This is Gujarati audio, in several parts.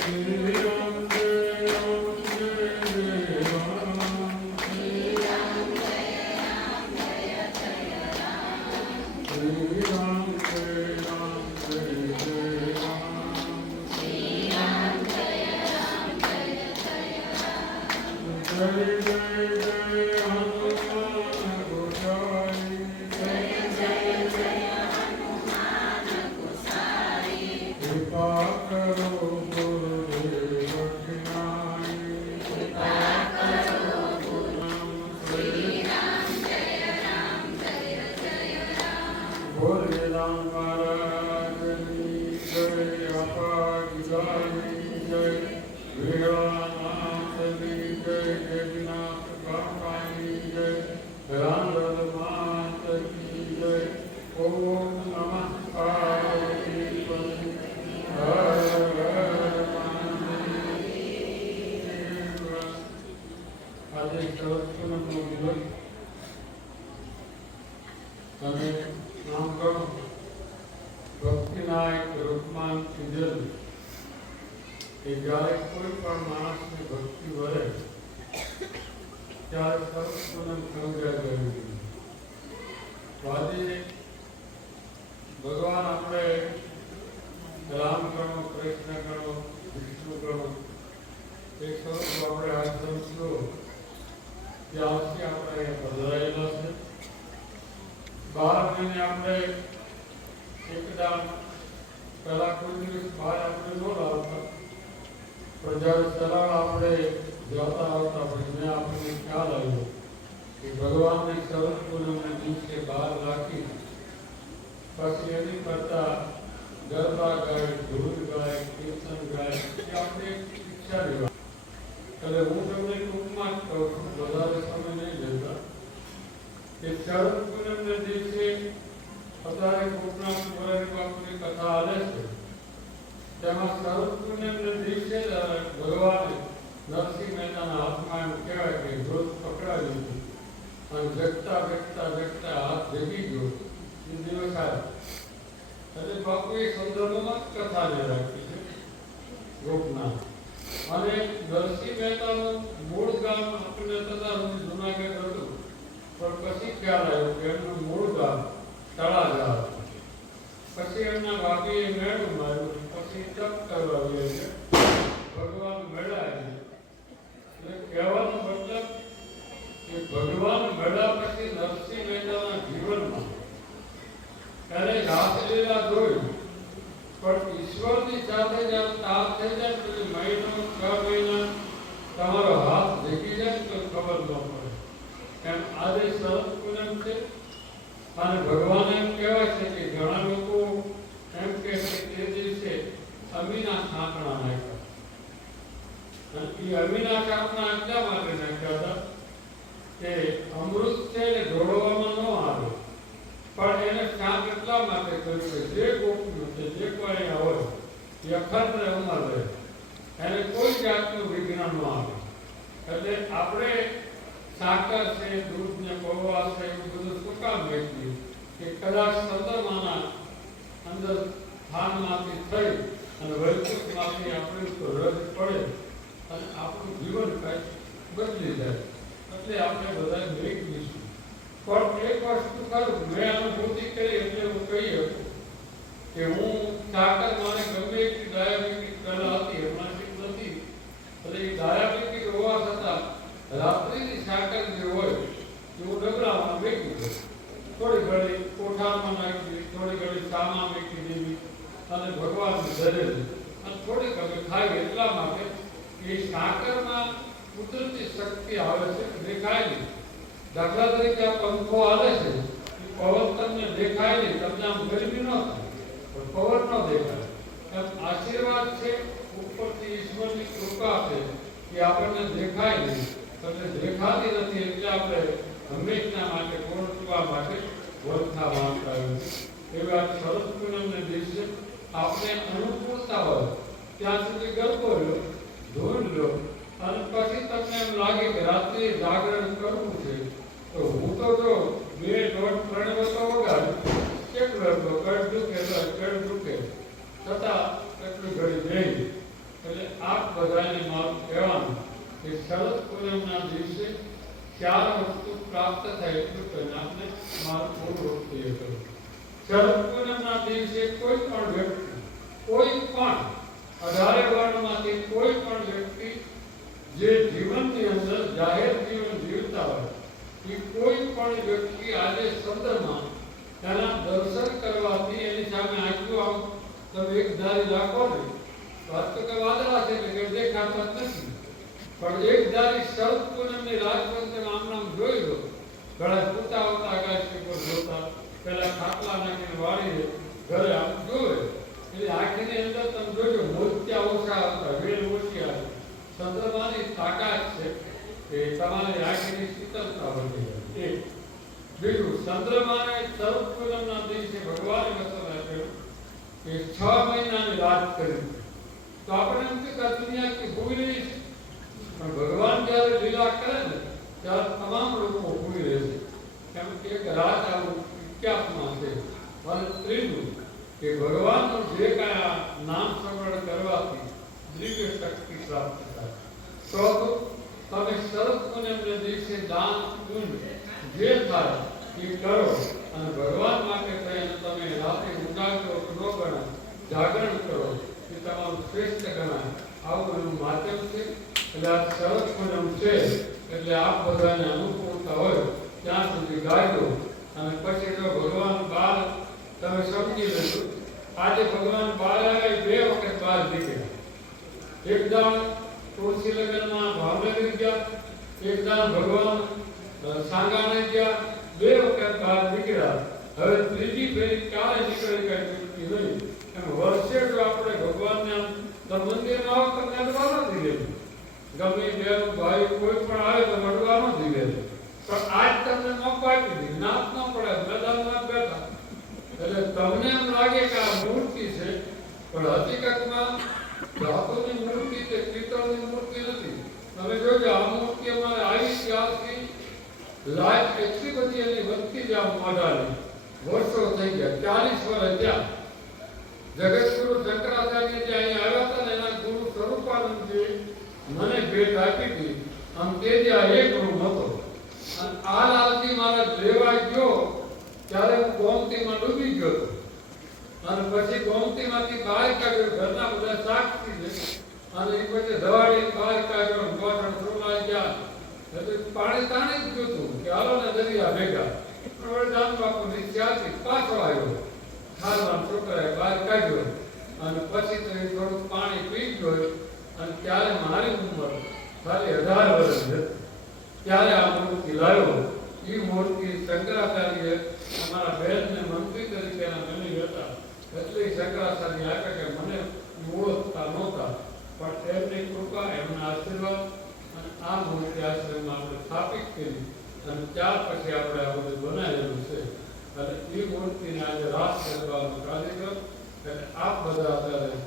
રામ ભગવાન આપણે રામ ગણો કૃષ્ણ ગણો વિષ્ણુ ગણો એ સ્વરૂપ આપણે આ સમજો ત્યાંથી આપણે અહીંયા પધરાયેલા છે બાર મહિને આપણે એકદમ પહેલા કોઈ દિવસ બહાર આપણે ન લાવતા પણ જ્યારે સરળ આપણે જતા આવતા પછી મેં આપણને ખ્યાલ આવ્યો કે ભગવાનને શરદ પૂનમને દિવસે બહાર રાખી એની કરતા ગરબા છું નરસિંહ મહેતાના હાથમાં એમ કહેવાય કે ધ્રોત પકડાવી હતી. અને જગતા જગતા જગતા હાથ જગી ગયો. એ દિવસ આવ્યો. એટલે બાપુએ સંદર્ભમાં જ રાખી છે. ગોપના અને નરસિંહ મહેતાનું મૂળ ગામ આપણને તથા સુધી જુનાગઢ હતું. પણ પછી ખ્યાલ આવ્યો કે એમનું મૂળ ગામ તળાજા પછી એમના બાપીએ મેળું માર્યું પછી તપ કરવા ગયા છે. ભગવાન મેળા એટલે કહેવાનો મતલબ કે ભગવાન મળ્યા પછી નરસિંહ મહેતાના જીવનમાં ત્યારે રાસલીલા જોયું. પણ ઈશ્વરની સાથે જ્યારે તાપ થઈ જાય પછી મહિનો, છ મહિના તમારો હાથ દેખી જાય તો ખબર ન પડે. એમ આજે શરદ પૂનમ છે. અને ભગવાન એમ કહેવાય છે કે ઘણા લોકો એમ કહે છે તે દિવસે અમીના છાંટણા નાખ્યા. એ અમીના કાપના એટલા માટે નાખ્યા હતા કે અમૃત છે ને ઢોળવામાં ન આવે. પણ એને કામ એટલા માટે કર્યું કે જે ગોપનું છે જે કોઈ હોય, એ અખંડ અમર રહે. એને કોઈ જાતનું વિઘ્ન ન આવે. એટલે આપણે સાકર છે, દૂધ ને પૌવા છે એવું બધું શું કામ વેચ્યું કે કદાચ ચંદ્રમાના અંદર સ્થાનમાંથી થઈ અને વૈકુંઠમાંથી આપણે તો રસ પડે અને આપણું જીવન કંઈક બદલી જાય. એટલે આપણે બધા મેળવીશું પણ એક વસ્તુ ખરું, મેં અનુભૂતિ કરી એટલે હું કહી શકું કે હું તાકાત મને ગમે એટલી ડાયાબિટીક પહેલા હતી હમણાં નથી. એટલે એ ડાયાબિટીક હોવા છતાં રાત્રિની સાકર જે હોય, એ હું ડગલામાં મેકી થોડી ઘડી કોઠારમાં નાખી દીધી થોડી ઘડી ચામાં મેકી દેવી અને ભગવાનને ધરે અને થોડીક અમે ખાઈ એટલા માટે એ સાકરમાં કુદરતી શક્તિ આવે છે, દેખાય નહીં. દાખલા તરીકે આ પંખો આવે છે. પવન તમને દેખાય નહીં, તમને આમ ગરમી ન થાય પવન ન દેખાય. એમ આશીર્વાદ છે, ઉપરથી ઈશ્વરની કૃપા છે કે આપણને દેખાય નહીં. તમને દેખાતી નથી એટલે આપણે હંમેશના માટે પૂર્ણત્વા માટે વર્થા માંગતા હોય એ વાત શરદ પૂનમને દિવસે આપણે અનુકૂળતા હોય. ત્યાં સુધી ગરબો લો ધૂન લો અને પછી તમને એમ લાગે કે રાત્રે જાગરણ કરવું છે. તો જો બે દોઢ ત્રણ વસ્તુ વગાડ કેટલું એટલું કડ દુખે તો દિવસે પ્રાપ્ત થાય એટલું આપણે મારું પૂરું વસ્તુ કરું. શરદ પૂનમના દિવસે કોઈ પણ વ્યક્તિ, કોઈ પણ અઢારે વર્ણમાંથી કોઈ પણ વ્યક્તિ જે જીવનની અંદર જાહેર જીવન જીવતા હોય એ કોઈ પણ વ્યક્તિ આજે શબ્દમાં તેના દર્શન કરવાથી એની સામે આંખો આમ તમે એક ધારી રાખો ને, વાત તો કે વાદળા છે, એટલે કે દેખાતા નથી. પણ એક ધારી શરદ પૂનમની રાજપંત આમ નામ જોઈ લો. ઘણા સૂતા હોતા આકાશ પર જોતા પેલા ખાટલા નાખીને વાળી ઘરે આમ જોવે એટલે આંખની અંદર તમે જોજો, મોતિયા ઓછા આવતા, વેલ ઓછી આવે ચંદ્રમાની તાકાત છે કે તમારી આંખની શીતળતા વધી જાય એક બીજું ચંદ્રમાને શરદ પૂનમના દિવસે ભગવાને વચન આપ્યું કે છ મહિનાની રાત કરી તો આપણે એમ કે આ દુનિયા કે ભૂલી રહી છે પણ ભગવાન જ્યારે લીલા કરે ને ત્યારે તમામ લોકો ભૂલી રહે છે કેમ કે એક રાત આવું વિખ્યાતમાં છે અને ત્રીજું કે ભગવાનનું જે કાંઈ આ નામ સ્મરણ કરવાથી દિવ્ય શક્તિ પ્રાપ્ત થાય ચોથું તમે શરદ પૂનમને દિવસે દાન પુણ્ય જે થાય એ કરો અને ભગવાન માટે થઈને તમે રાતે ઉજાગરો ન ગણાય જાગરણ કરો, એ તમારું શ્રેષ્ઠ ગણાય. આવું એનું માધ્યમ છે. એટલે આ સરસ પૂનમ છે. એટલે આપ બધાને અનુકૂળતા હોય ત્યાં સુધી ગાજો. અને પછી જો ભગવાન બાર, તમે સમજી લેશો આજે ભગવાન બાર આવે બે વખત બાર નીકળ્યા. એક દાણ તુલસી લગ્નમાં ભાવનગર ગયા એક દાન ભગવાન અ, ગયા બે વખત બહાર નીકળ્યા. હવે ત્રીજી ફેરી ક્યારે નીકળે કઈ નહીં. એમ વર્ષે જો આપણે ભગવાનને આમ મંદિર આવો તમને અડવા નથી દેવું ગમે બેન ભાઈ કોઈ પણ આવે તો અડવા નથી દેવું પણ આજ તમને મોકો આપી દીધી. નાપ ન પડે મેદાનમાં બેઠા. એટલે તમને એમ લાગે કે આ મૂર્તિ છે પણ હકીકતમાં એની ગુરુ સ્વરૂપાનંદજી મને ભેટ આપી હતી. આમ તે જે આ એક હતો. અને આ લાલજી મારા લેવા ગયો, ત્યારે હું ગોમતીમાં ડૂબી ગયો અને પછી ગોમતીમાંથી બહાર કાઢ્યો, ઘરના બધા સાક્ષી અને એ પછી ધવાડી બહાર કાઢ્યો ગયા. પાણી તાણી જ જોતું કે હાલો ને દરિયા ભેગા. પણ વળી જાન બાપુ નીચેથી પાછો આવ્યો. ખાલમાં છોકરાએ બહાર કાઢ્યો. અને પછી તો એ થોડું પાણી પી ગયો અને ત્યારે મારી ઉંમર ખાલી અઢાર વર્ષ હતી ત્યારે આ મૂર્તિ લાવ્યો. એ મૂર્તિ શંકરાચાર્ય અમારા બહેનને મંત્રી તરીકે બની હતા. એટલે ઈ આપે કે મને ઓળખતા નહોતા, પણ એમની કૃપા, એમના આશીર્વાદ અને આ મૂર્તિ આશ્રમમાં આપણે સ્થાપિત કરી અને ત્યાર પછી આપણે આ બધું બનાવેલું છે. અને એ મૂર્તિને આજે રાસ કરવાનો કાર્યક્રમ એટલે આપ બધા અત્યારે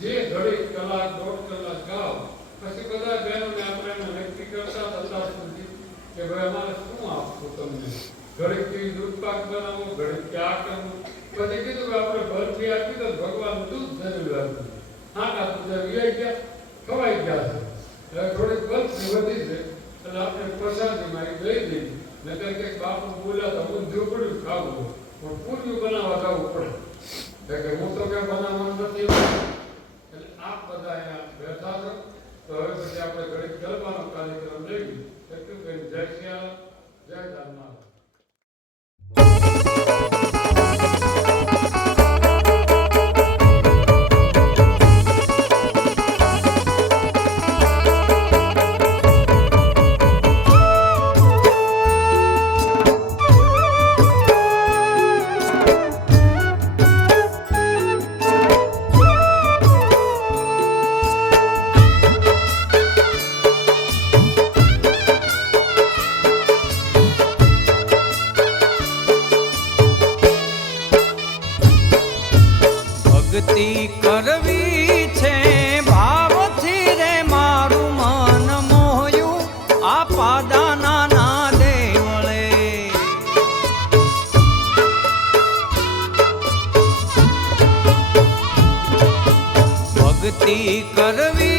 જે ઘડી કલાક, દોઢ કલાક ગાઓ પછી બધા બહેનોને આપણે એમને નક્કી કરતા હતા સુધી કે ભાઈ અમારે શું આપવું તમને? ઘડીકથી દૂધ પાક બનાવો ઘડીક આ કરવું પછી કીધું કે આપણે ભરથી આપી તો ભગવાન દૂધ જરૂર આપ્યું કા તું વ્યાઈ ગયા, ખવાઈ ગયા છે. એટલે થોડીક ભરથી વધી છે એટલે આપણે પ્રસાદીમાં લઈ દઈ નકર કે બાપુ બોલ્યા તો હું ઝૂંપડ્યું ખાવું પણ પૂર્યું બનાવવા જવું પડે. એટલે હું તો ક્યાં બનાવવાનું નથી એટલે આપ બધા અહીંયા બેઠા છો. તો હવે પછી આપણે ઘડીક ગરબાનો કાર્યક્રમ લઈ એટલું કહી જય શ્રી જય ધર્મા ભક્તિ કરવી